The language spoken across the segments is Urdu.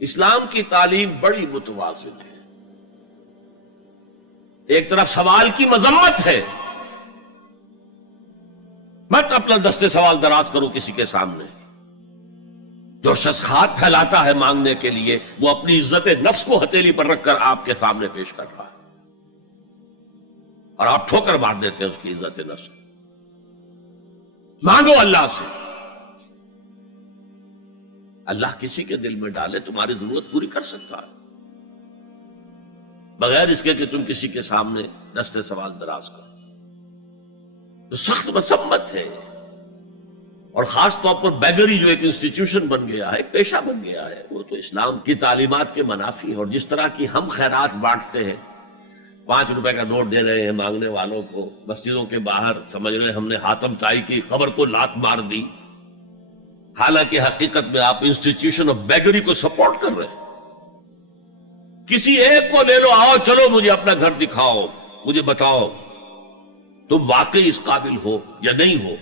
اسلام کی تعلیم بڑی متوازن ہے. ایک طرف سوال کی مذمت ہے، مت اپنا دستے سوال دراز کرو کسی کے سامنے. جو شخص ہاتھ پھیلاتا ہے مانگنے کے لیے، وہ اپنی عزت نفس کو ہتھیلی پر رکھ کر آپ کے سامنے پیش کر رہا ہے، اور آپ ٹھوکر مار دیتے ہیں اس کی عزت نفس کو. مانگو اللہ سے، اللہ کسی کے دل میں ڈالے تمہاری ضرورت پوری کر سکتا ہے، بغیر اس کے کہ تم کسی کے سامنے دستے سوال دراز کرو. تو سخت مذمت ہے. اور خاص طور پر بیگری جو ایک انسٹیٹیوشن بن گیا ہے، ایک پیشہ بن گیا ہے، وہ تو اسلام کی تعلیمات کے منافی ہے. اور جس طرح کی ہم خیرات بانٹتے ہیں، 5 روپے کا نوٹ دے رہے ہیں مانگنے والوں کو، مسجدوں کے باہر سمجھ رہے ہیں ہم نے حاتم طائی کی خبر کو لات مار دی، حالانکہ حقیقت میں آپ انسٹیٹیوشن آف بیگری کو سپورٹ کر رہے ہیں. کسی ایک کو لے لو، آؤ چلو مجھے اپنا گھر دکھاؤ، مجھے بتاؤ تم واقعی اس قابل ہو یا نہیں ہو،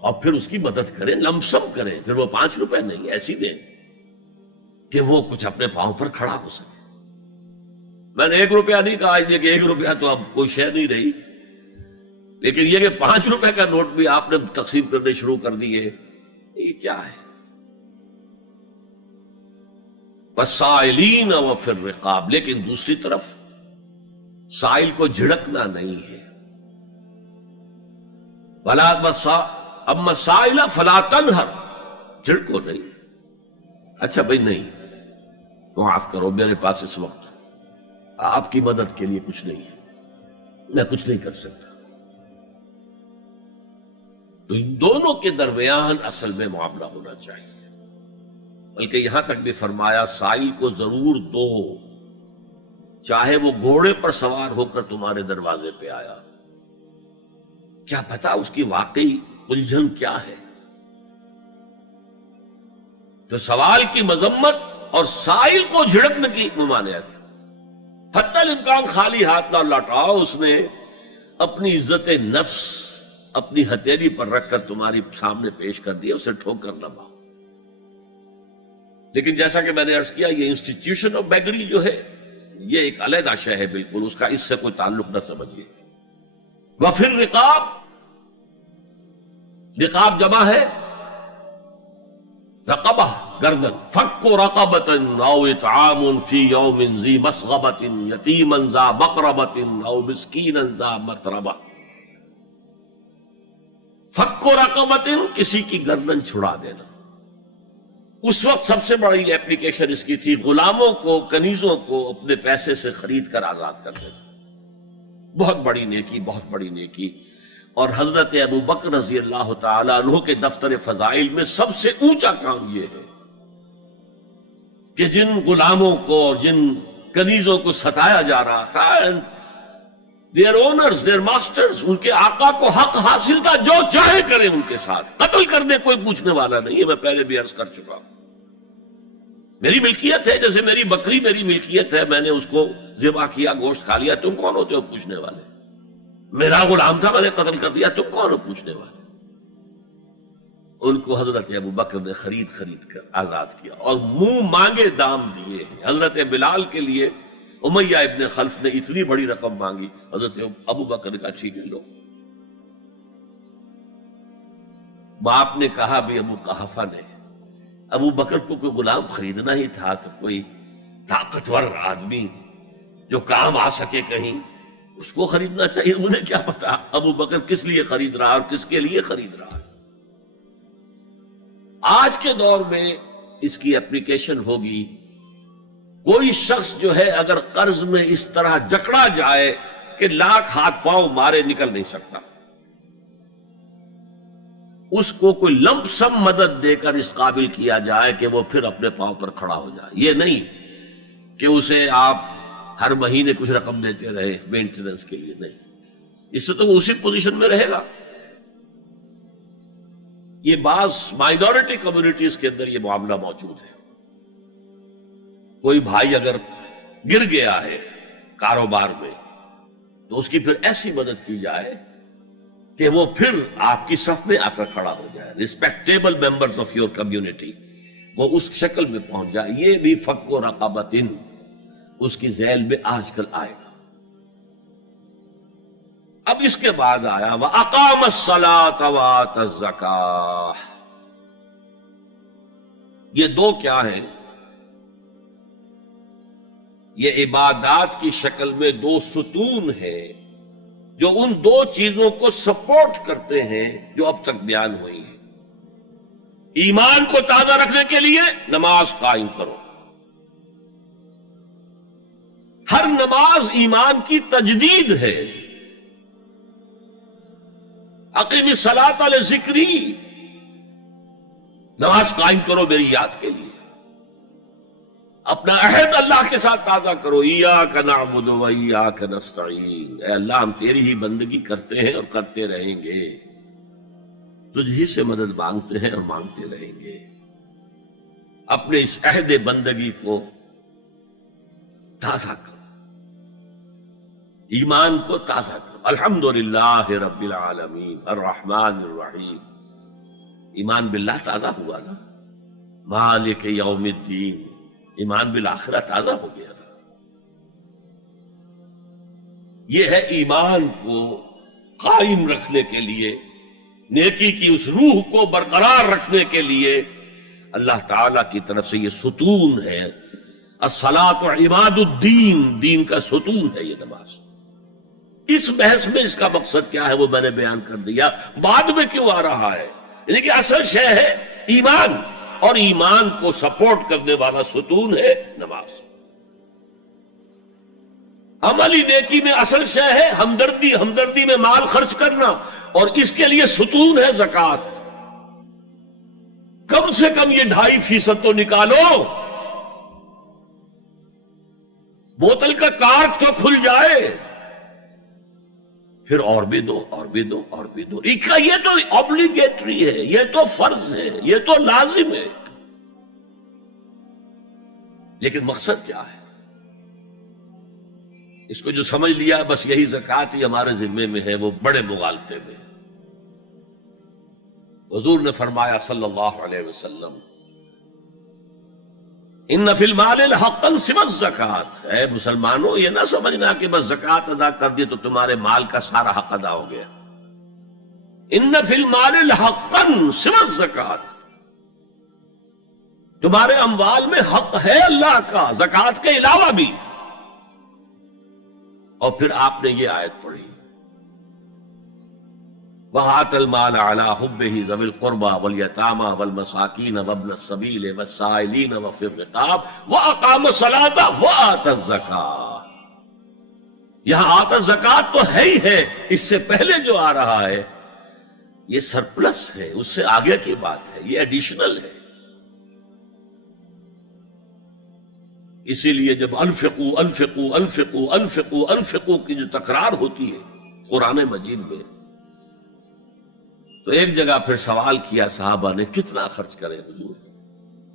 اور پھر اس کی مدد کریں، لمسم کریں. پھر وہ 5 روپے نہیں ایسی دیں کہ وہ کچھ اپنے پاؤں پر کھڑا ہو سکے. میں نے 1 روپیہ نہیں کہا، یہ کہ 1 روپیہ تو اب کوئی شے نہیں رہی، لیکن یہ کہ 5 روپے کا نوٹ بھی آپ نے تقسیم کرنے شروع کر دیے، یہ کیا ہے؟ والسائلین وفی الرقاب. لیکن دوسری طرف سائل کو جھڑکنا نہیں ہے. اما السائل فلا تنہر، جھڑکو نہیں. اچھا بھائی نہیں، معاف کرو، میرے پاس اس وقت آپ کی مدد کے لیے کچھ نہیں ہے، میں کچھ نہیں کر سکتا. تو ان دونوں کے درمیان اصل میں معاملہ ہونا چاہیے. بلکہ یہاں تک بھی فرمایا سائل کو ضرور دو، چاہے وہ گھوڑے پر سوار ہو کر تمہارے دروازے پہ آیا. کیا پتا اس کی واقعی الجھن کیا ہے. تو سوال کی مذمت اور سائل کو جھڑکنے کی ممانعت. حتی الامکان خالی ہاتھ نہ لوٹاؤ، اس نے اپنی عزت نفس اپنی ہتھیلی پر رکھ کر تمہاری سامنے پیش کر دیا، اسے ٹھوکر نہ مارو. لیکن جیسا کہ میں نے عرض کیا، یہ انسٹیٹیوشن آف بیگری جو ہے یہ ایک علیحدہ شے ہے، بالکل اس کا اس سے کوئی تعلق نہ سمجھیے. وفی الرقاب، رقاب جمع ہے رقبہ، گردن. فک رقبۃ او اطعام فی یوم ذی مسغبۃ یتیما ذا مقربۃ او مسکینا ذا متربہ. فک رقبۃ، کسی کی گردن چھڑا دینا. اس وقت سب سے بڑی اپلیکیشن اس کی تھی غلاموں کو، کنیزوں کو اپنے پیسے سے خرید کر آزاد کر دینا. بہت بڑی نیکی، بہت بڑی نیکی. اور حضرت ابو بکر رضی اللہ تعالیٰ عنہ کے دفتر فضائل میں سب سے اونچا کام یہ ہے کہ جن غلاموں کو اور جن کنیزوں کو ستایا جا رہا تھا، دیئر اونرز، دیئر ماسٹرز، ان کے آقا کو حق حاصل تھا، جو چاہے کریں ان کے ساتھ، قتل کرنے کوئی پوچھنے والا نہیں ہے. میں پہلے بھی عرض کر چکا ہوں، میری ملکیت ہے، جیسے میری بکری میری ملکیت ہے، میں نے اس کو ذبح کیا، گوشت کھا لیا، تم کون ہوتے ہو پوچھنے والے؟ میرا غلام تھا، میں نے قتل کر دیا، تم کون ہو پوچھنے والے؟ ان کو حضرت ابو بکر نے خرید کر آزاد کیا اور منہ مانگے دام دیے. حضرت بلال کے لیے امیہ ابن خلف نے اتنی بڑی رقم مانگی، حضرت ابو بکر نے کہا ٹھیک ہے لو. باپ نے کہا بھی ابو قحافہ نے، ابو بکر کو کوئی غلام خریدنا ہی تھا تو کوئی طاقتور آدمی جو کام آ سکے کہیں، اس کو خریدنا چاہیے. انہیں کیا پتا ابو بکر کس لیے خرید رہا اور کس کے لیے خرید رہا. آج کے دور میں اس کی اپلیکیشن ہوگی. کوئی شخص جو ہے اگر قرض میں اس طرح جکڑا جائے کہ لاکھ ہاتھ پاؤں مارے نکل نہیں سکتا، اس کو کوئی لمپ سم مدد دے کر اس قابل کیا جائے کہ وہ پھر اپنے پاؤں پر کھڑا ہو جائے. یہ نہیں کہ اسے آپ ہر مہینے کچھ رقم دیتے رہے مینٹیننس کے لیے، نہیں، اس سے تو وہ اسی پوزیشن میں رہے گا. یہ بعض مائنورٹی کمیونٹیز کے اندر یہ معاملہ موجود ہے. کوئی بھائی اگر گر گیا ہے کاروبار میں تو اس کی پھر ایسی مدد کی جائے کہ وہ پھر آپ کی صف میں آ کر کھڑا ہو جائے. Respectable members of your community وہ اس شکل میں پہنچ جائے. یہ بھی فک و رقبتن اس کی ذیل میں آج کل آئے گا. اب اس کے بعد آیا وَأَقَامَ الصَّلَاةَ وَآتَى الزَّكَاةَ. یہ دو کیا ہیں؟ یہ عبادات کی شکل میں دو ستون ہیں جو ان دو چیزوں کو سپورٹ کرتے ہیں جو اب تک بیان ہوئی ہیں. ایمان کو تازہ رکھنے کے لیے نماز قائم کرو. ہر نماز ایمان کی تجدید ہے. اقیم الصلاۃ لذکری، نماز قائم کرو میری یاد کے لیے. اپنا عہد اللہ کے ساتھ تازہ کرو. ایاک نعبد و ایاک نستعین، اے اللہ ہم تیری ہی بندگی کرتے ہیں اور کرتے رہیں گے، تجھ ہی سے مدد مانگتے ہیں اور مانگتے رہیں گے. اپنے اس عہد بندگی کو تازہ کرو، ایمان کو تازہ کرو. الحمدللہ رب العالمین الرحمن الرحیم. ایمان باللہ تازہ ہوا نا. مالک یوم الدین، ایمان بالآخرہ تازہ ہو گیا نا. یہ ہے ایمان کو قائم رکھنے کے لیے، نیکی کی اس روح کو برقرار رکھنے کے لیے اللہ تعالی کی طرف سے یہ ستون ہے. الصلاۃ عماد الدین، دین کا ستون ہے یہ نماز. اس بحث میں اس کا مقصد کیا ہے وہ میں نے بیان کر دیا. بعد میں کیوں آ رہا ہے؟ یعنی کہ اصل شے ہے ایمان، اور ایمان کو سپورٹ کرنے والا ستون ہے نماز. عملی نیکی میں اصل شے ہے ہمدردی، ہمدردی میں مال خرچ کرنا، اور اس کے لیے ستون ہے زکوٰۃ. کم سے کم یہ 2.5% تو نکالو، بوتل کا کارک تو کھل جائے، پھر اور بھی دو اور بھی دو اور بھی دو. یہ تو obligatory ہے، یہ تو فرض ہے، یہ تو لازم ہے. لیکن مقصد کیا ہے؟ اس کو جو سمجھ لیا بس یہی زکوٰۃ ہی ہمارے ذمے میں ہے، وہ بڑے مغالطے میں. حضور نے فرمایا صلی اللہ علیہ وسلم ان فی المال حقا سوى الزکوٰۃ. اے مسلمانوں یہ نہ سمجھنا کہ بس زکوٰۃ ادا کر دی تو تمہارے مال کا سارا حق ادا ہو گیا. ان فی المال حقا سوى الزکوٰۃ، تمہارے اموال میں حق ہے اللہ کا زکوٰۃ کے علاوہ بھی. اور پھر آپ نے یہ آیت پڑھی وَآتَى الْمَالَ عَلَىٰ حُبِّهِ ذَوِي الْقُرْبَىٰ وَالْيَتَامَىٰ وَالْمَسَاكِينَ وَابْنَ السَّبِيلِ وَالسَّائِلِينَ وَفِي الرِّقَابِ وَأَقَامَ الصَّلَاةَ وَآتَى الزَّكَاةَ. یہاں آتا زکوٰۃ تو ہے ہی ہے، اس سے پہلے جو آ رہا ہے یہ سرپلس ہے، اس سے آگے کی بات ہے، یہ ایڈیشنل ہے. اسی لیے جب انفقوا انفقوا انفقوا انفقوا انفقوا کی جو تکرار ہوتی ہے قرآن مجید میں، تو ایک جگہ پھر سوال کیا صحابہ نے کتنا خرچ کرے حضور؟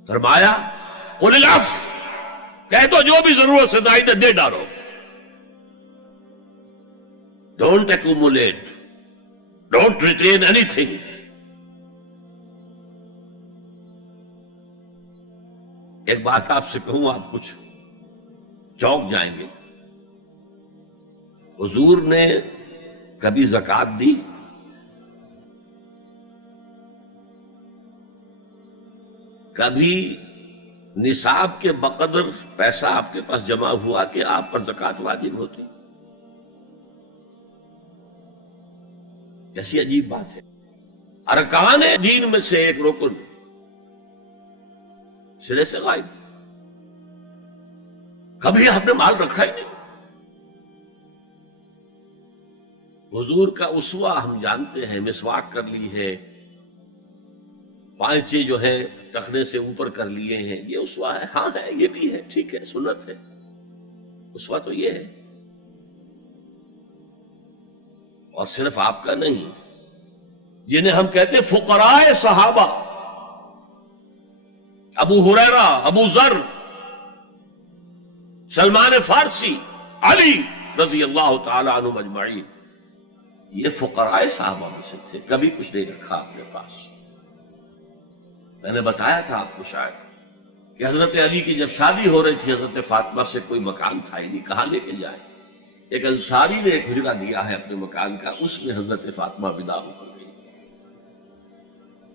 فرمایا قل العفو، کہہ دو جو بھی ضرورت سے زائد دے ڈالو. Don't accumulate, don't retain any thing. ایک بات آپ سے کہوں، آپ کچھ چونک جائیں گے. حضور نے کبھی زکوٰۃ دی؟ کبھی نصاب کے بقدر پیسہ آپ کے پاس جمع ہوا کہ آپ پر زکوٰۃ واجب ہوتی؟ ایسی عجیب بات ہے. ارکان دین میں سے ایک رکن سرے سے غائب. کبھی آپ نے مال رکھا ہی نہیں. حضور کا اسوہ ہم جانتے ہیں، مسواک کر لی ہے، پانچے جو ہے ٹخنے سے اوپر کر لیے ہیں، یہ اسوہ ہے. ہاں ہے، یہ بھی ہے، ٹھیک ہے، سنت ہے. اسوہ تو یہ ہے. اور صرف آپ کا نہیں، جنہیں ہم کہتے ہیں فقراء صحابہ، ابو ہریرہ، ابو ذر، سلمان فارسی، علی رضی اللہ تعالی عنہ اجمعین، یہ فقراء صحابہ میں سے تھے. کبھی کچھ نہیں رکھا اپنے پاس. میں نے بتایا تھا آپ کو شاید کہ حضرت علی کی جب شادی ہو رہی تھی حضرت فاطمہ سے، کوئی مکان تھا ہی نہیں، کہاں لے کے جائیں؟ ایک انصاری نے ایک حجرہ دیا ہے اپنے مکان کا، اس میں حضرت فاطمہ ودا ہو کر گئی.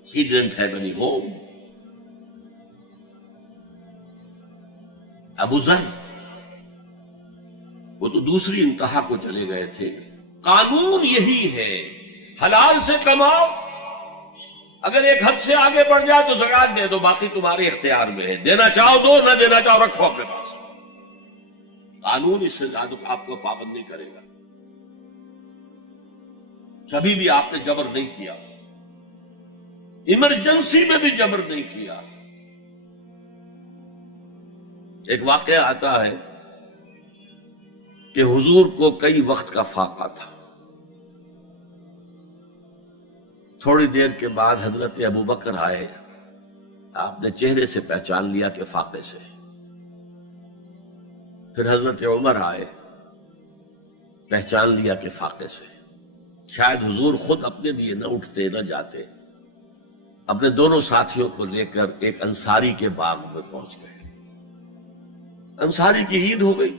He didn't have any home. ابو ذر وہ تو دوسری انتہا کو چلے گئے تھے. قانون یہی ہے، حلال سے کماؤ، اگر ایک حد سے آگے بڑھ جائے تو زکات دے دو، باقی تمہارے اختیار میں ہے، دینا چاہو دو، نہ دینا چاہو رکھو اپنے پاس. قانون اس سے زیادہ آپ کو پابند نہیں کرے گا. کبھی بھی آپ نے جبر نہیں کیا، ایمرجنسی میں بھی جبر نہیں کیا. ایک واقعہ آتا ہے کہ حضور کو کئی وقت کا فاقہ تھا. تھوڑی دیر کے بعد حضرت ابو بکر آئے، آپ نے چہرے سے پہچان لیا کہ فاقے سے. پھر حضرت عمر آئے، پہچان لیا کہ فاقے سے. شاید حضور خود اپنے لیے نہ اٹھتے نہ جاتے، اپنے دونوں ساتھیوں کو لے کر ایک انصاری کے باغ میں پہنچ گئے. انصاری کی عید ہو گئی،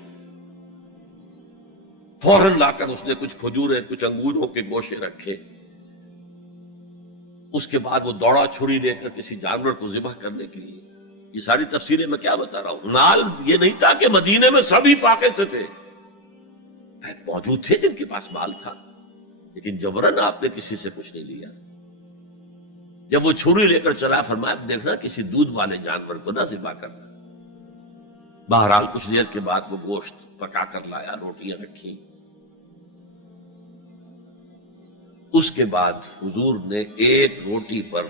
فوراً لا کر اس نے کچھ کھجوریں کچھ انگوروں کے گوشے رکھے. اس کے بعد وہ دوڑا چھری لے کر کسی جانور کو ذبح کرنے کے لیے. یہ ساری تفسیریں میں کیا بتا رہا ہوں. مال یہ نہیں تھا کہ مدینے میں سبھی فاقے سے تھے، موجود تھے جن کے پاس مال تھا، لیکن جبرن آپ نے کسی سے کچھ نہیں لیا. جب وہ چھری لے کر چلا، فرمایا دیکھنا کسی دودھ والے جانور کو نہ ذبح کرنا. بہرحال کچھ دیر کے بعد وہ گوشت پکا کر لایا، روٹیاں رکھی. اس کے بعد حضور نے ایک روٹی پر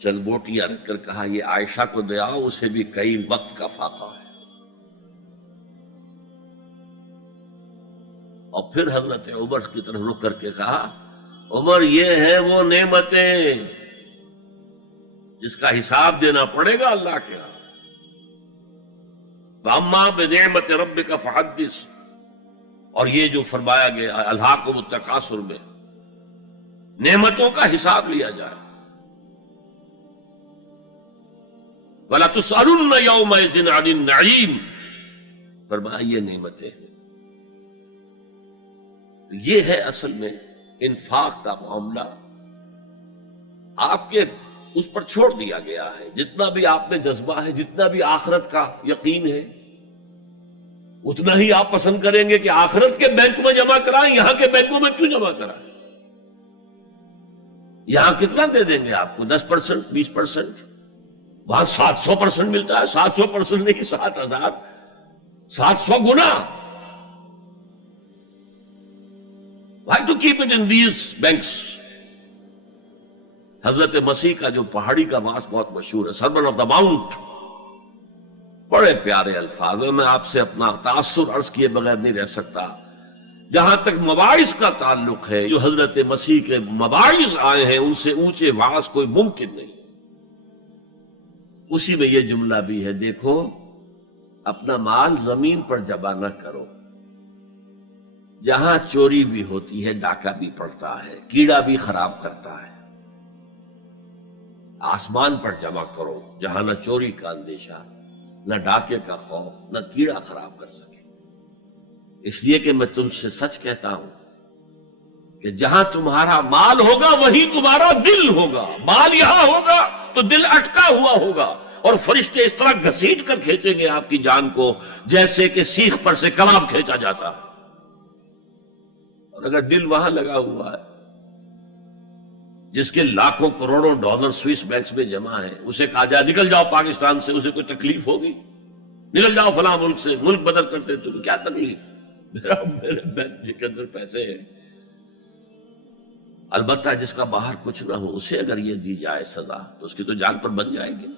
چند بوٹیاں رکھ کر کہا یہ عائشہ کو دے آؤ، اسے بھی کئی وقت کا فاقہ ہے. اور پھر حضرت عمر کی طرف رخ کر کے کہا عمر یہ ہیں وہ نعمتیں جس کا حساب دینا پڑے گا اللہ کے ہاں. وَأَمَّا بِنِعْمَةِ رَبِّكَ فَحَدِّثْ، اور یہ جو فرمایا گیا الہاکم التکاثر میں نعمتوں کا حساب لیا جائے. وَلَا تُسْأَلُنَّ يَوْمَئِذٍ عَنِ النَّعِيمِ، فرمایا یہ نعمتیں ہیں. یہ ہے اصل میں انفاق کا معاملہ. آپ کے اس پر چھوڑ دیا گیا ہے. جتنا بھی آپ میں جذبہ ہے، جتنا بھی آخرت کا یقین ہے، اتنا ہی آپ پسند کریں گے کہ آخرت کے بینک میں جمع کرائیں، یہاں کے بینکوں میں کیوں جمع کرائیں. یہاں کتنا دے دیں گے آپ کو؟ 10%، 20%. وہاں 700% ملتا ہے. 700% نہیں، 7,000، 700 گنا. Why to keep it in these banks؟ حضرت مسیح کا جو پہاڑی کا واس بہت مشہور ہے، سرمن آف دا ماؤنٹ، بڑے پیارے الفاظ ہیں. میں آپ سے اپنا تاثر عرض کیے بغیر نہیں رہ سکتا. جہاں تک مواعظ کا تعلق ہے، جو حضرت مسیح کے مواعظ آئے ہیں ان سے اونچے واعظ کوئی ممکن نہیں. اسی میں یہ جملہ بھی ہے، دیکھو اپنا مال زمین پر جمع نہ کرو، جہاں چوری بھی ہوتی ہے ڈاکہ بھی پڑتا ہے، کیڑا بھی خراب کرتا ہے. آسمان پر جمع کرو جہاں نہ چوری کا اندیشہ، نہ ڈاکے کا خوف، نہ کیڑا خراب کر سکے. اس لیے کہ میں تم سے سچ کہتا ہوں کہ جہاں تمہارا مال ہوگا وہی تمہارا دل ہوگا. مال یہاں ہوگا تو دل اٹکا ہوا ہوگا، اور فرشتے اس طرح گھسیٹ کر کھینچیں گے آپ کی جان کو جیسے کہ سیخ پر سے کباب کھینچا جاتا ہے. اور اگر دل وہاں لگا ہوا ہے جس کے لاکھوں کروڑوں ڈالر سوئس بینکس میں جمع ہیں، اسے کہا جائے نکل جاؤ پاکستان سے، اسے کوئی تکلیف ہوگی؟ نکل جاؤ فلاں ملک سے، ملک بدل کرتے تو کیا تکلیف؟ میرے بینک کے اندر پیسے ہیں. البتہ جس کا باہر کچھ نہ ہو اسے اگر یہ دی جائے سزا تو اس کی تو جان پر بن جائے گی.